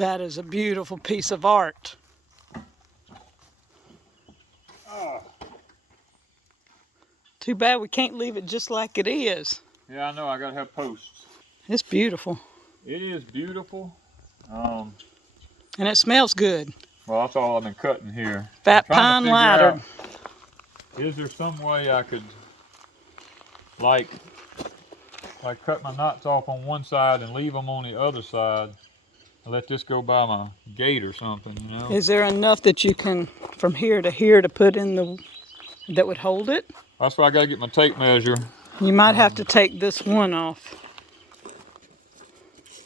That is a beautiful piece of art. Oh. Too bad we can't leave it just like it is. Yeah, I know. I gotta have posts. It's beautiful. It is beautiful. And it smells good. Well, that's all I've been cutting here. Fat I'm trying pine to figure Lighternd. out, is there some way I could, like cut my knots off on one side and leave them on the other side and let this go by my gate or something, you know? Is there enough that you can, from here to put in the, that would hold it? That's why I gotta get my tape measure. You might have to take this one off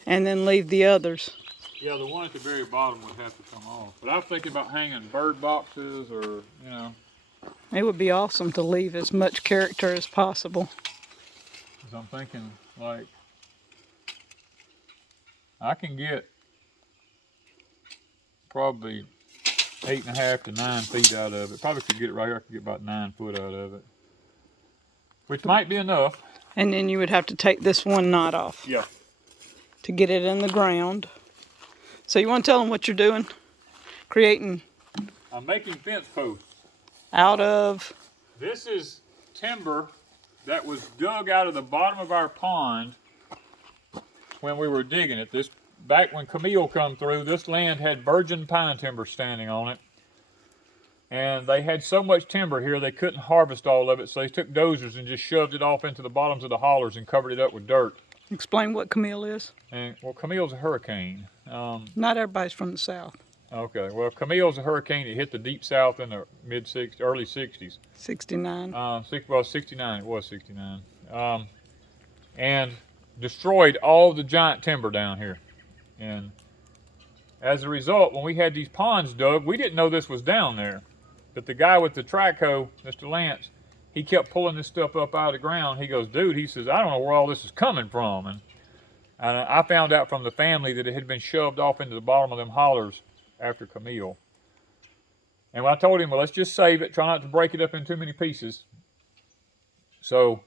and then leave the others. Yeah, the one at the very bottom would have to come off. But I was thinking about hanging bird boxes or, you know. It would be awesome to leave as much character as possible. Because I'm thinking, like, I can get probably 8.5 to 9 feet out of it. Probably could get it right here. I could get about 9 foot out of it. Which might be enough. And then you would have to take this one knot off. Yeah. To get it in the ground. So you want to tell them what you're doing? Creating. I'm making fence posts. Out of. This is timber that was dug out of the bottom of our pond when we were digging it. This back when Camille come through, this land had virgin pine timber standing on it. And they had so much timber here they couldn't harvest all of it, so they took dozers and just shoved it off into the bottoms of the hollers and covered it up with dirt. Explain what Camille is. And well, Camille's a hurricane. Not everybody's from the south. Okay, well, Camille's a hurricane that hit the deep south in the early 60s. 69. Well, 69, it was 69. And destroyed all the giant timber down here. And as a result, when we had these ponds dug, we didn't know this was down there. But the guy with the track hoe, Mr. Lance, he kept pulling this stuff up out of the ground. He goes, dude, he says, I don't know where all this is coming from. And I found out from the family that it had been shoved off into the bottom of them hollers after Camille. And when I told him, well, let's just save it, try not to break it up in too many pieces. So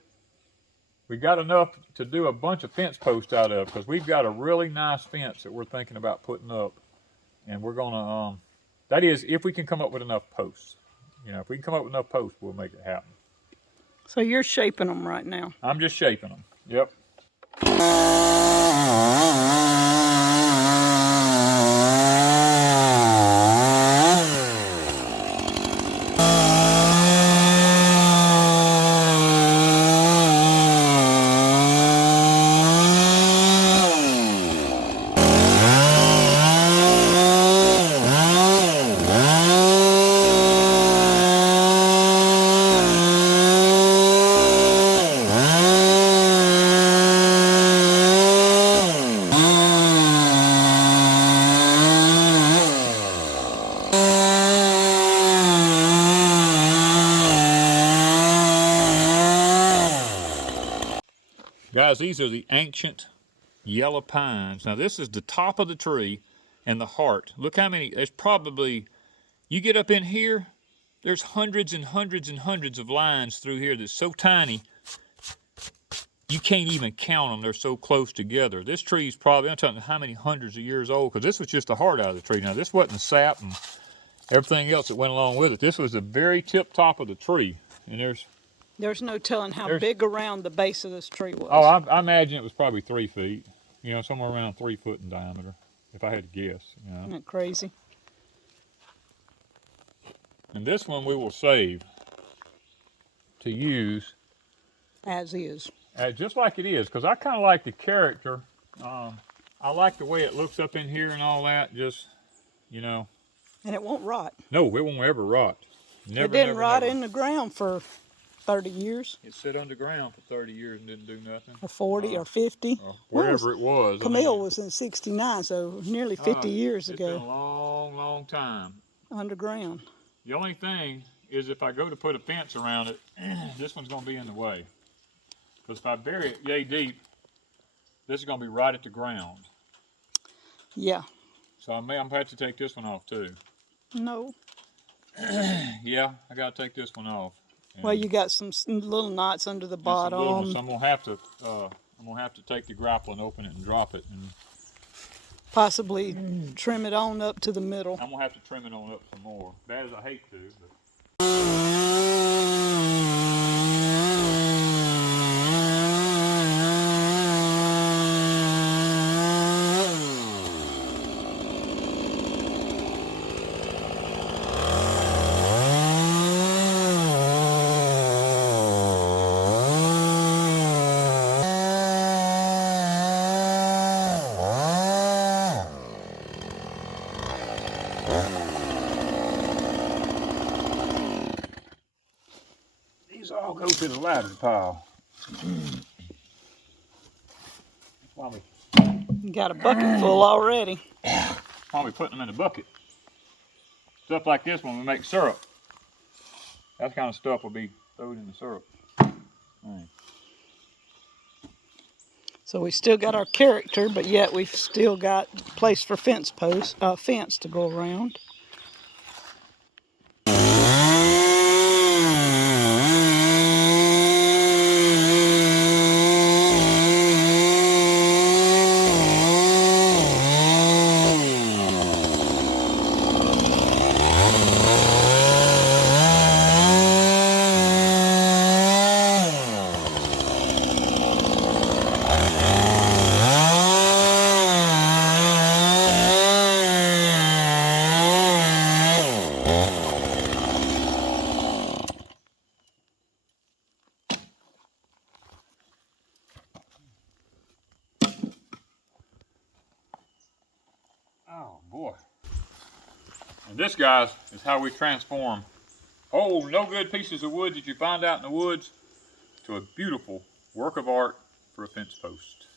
we got enough to do a bunch of fence posts out of, because we've got a really nice fence that we're thinking about putting up. And we're gonna, that is, if we can come up with enough posts. You know, if we can come up with enough posts, we'll make it happen. So you're shaping them right now. I'm just shaping them. Yep. Guys, these are the ancient yellow pines. Now this is the top of the tree and the heart. Look how many, there's probably, you get up in here, there's hundreds and hundreds and hundreds of lines through here that's so tiny, you can't even count them. They're so close together. This tree's probably, I'm telling you how many hundreds of years old, because this was just the heart out of the tree. Now this wasn't the sap and everything else that went along with it. This was the very tip top of the tree. And There's no telling how big around the base of this tree was. Oh, I imagine it was probably 3 feet. You know, somewhere around 3 foot in diameter, if I had to guess. You know. Isn't that crazy? And this one we will save to use As is. Just like it is, because I kind of like the character. I like the way it looks up in here and all that. Just, you know. And it won't rot. No, it won't ever rot. Never, it didn't never, rot never. in the ground for 30 years. It sat underground for 30 years and didn't do nothing. Or 40 or 50. Or wherever it was. Camille was in 69, so nearly 50 years ago. It's been a long, long time. Underground. The only thing is if I go to put a fence around it, this one's going to be in the way. Because if I bury it yay deep, this is going to be right at the ground. Yeah. So I'm going to have to take this one off too. No. Yeah, I got to take this one off. And well, you got some little knots under the bottom. So I'm going to have to take the grapple and open it and drop it and possibly trim it on up to the middle. I'm gonna have to trim it on up some more. Bad as I hate to, but. These all go to the Lighternd pile. Why You got a bucket full already. we putting them in a bucket? Stuff like this when we make syrup. That kind of stuff will be thrown in the syrup. Right. So we still got our character, but yet we've still got place for fence to go around. Oh boy. And this, guys, is how we transform old, no good pieces of wood that you find out in the woods to a beautiful work of art for a fence post.